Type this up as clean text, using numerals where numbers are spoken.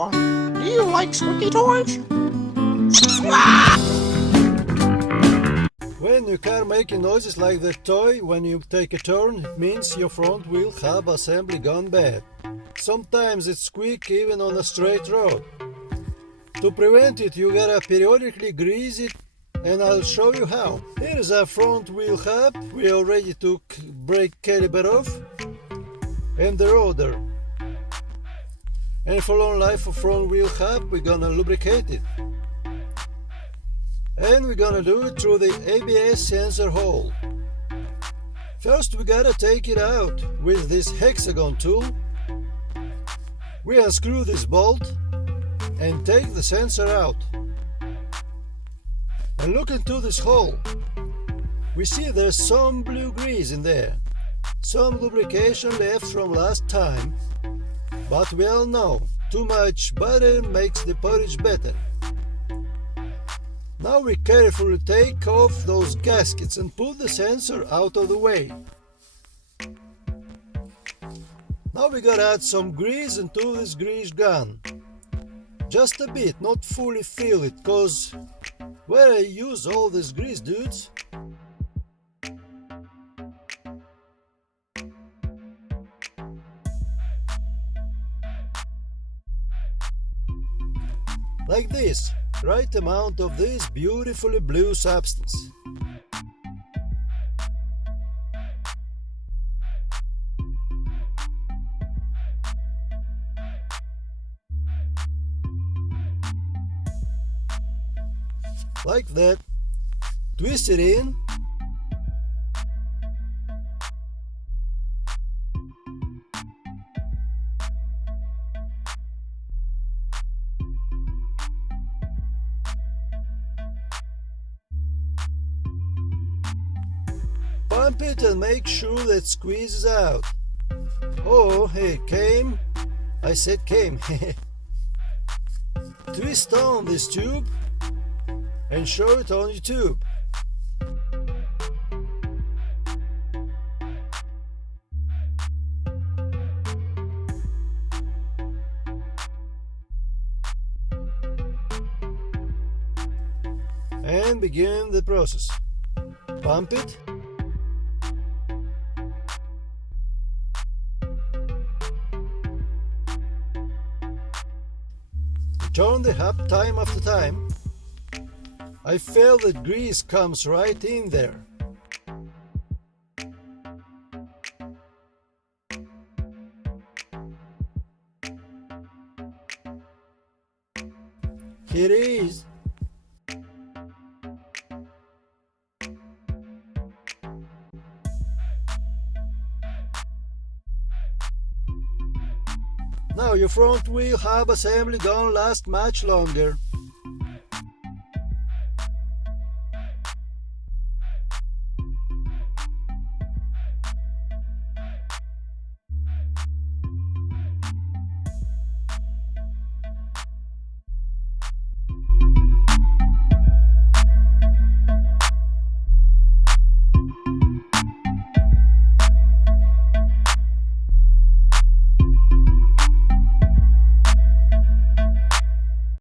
Do you like squeaky toys? When your car making noises like that toy when you take a turn, it means your front wheel hub assembly gone bad. Sometimes it squeaks even on a straight road. To prevent it, you gotta periodically grease it, and I'll show you how. Here is our front wheel hub. We already took brake caliper off and the rotor. And for long life of front wheel hub, we're gonna lubricate it. And we're gonna do it through the ABS sensor hole. First we gotta take it out with this hexagon tool. We unscrew this bolt and take the sensor out. And look into this hole. We see there's some blue grease in there. Some lubrication left from last time. But we all know, too much butter makes the porridge better. Now we carefully take off those gaskets and pull the sensor out of the way. Now we gotta add some grease into this grease gun. Just a bit, not fully fill it, cause where I use all this grease, dudes? Like this, right amount of this beautifully blue substance. Like that. Twist it in. Pump it and make sure that squeezes out. Oh, it came. I said came. Twist on this tube and show it on your tube. And begin the process. Pump it. Turn the hub time after time. I feel that grease comes right in there. Here it is. Now your front wheel hub assembly don't last much longer.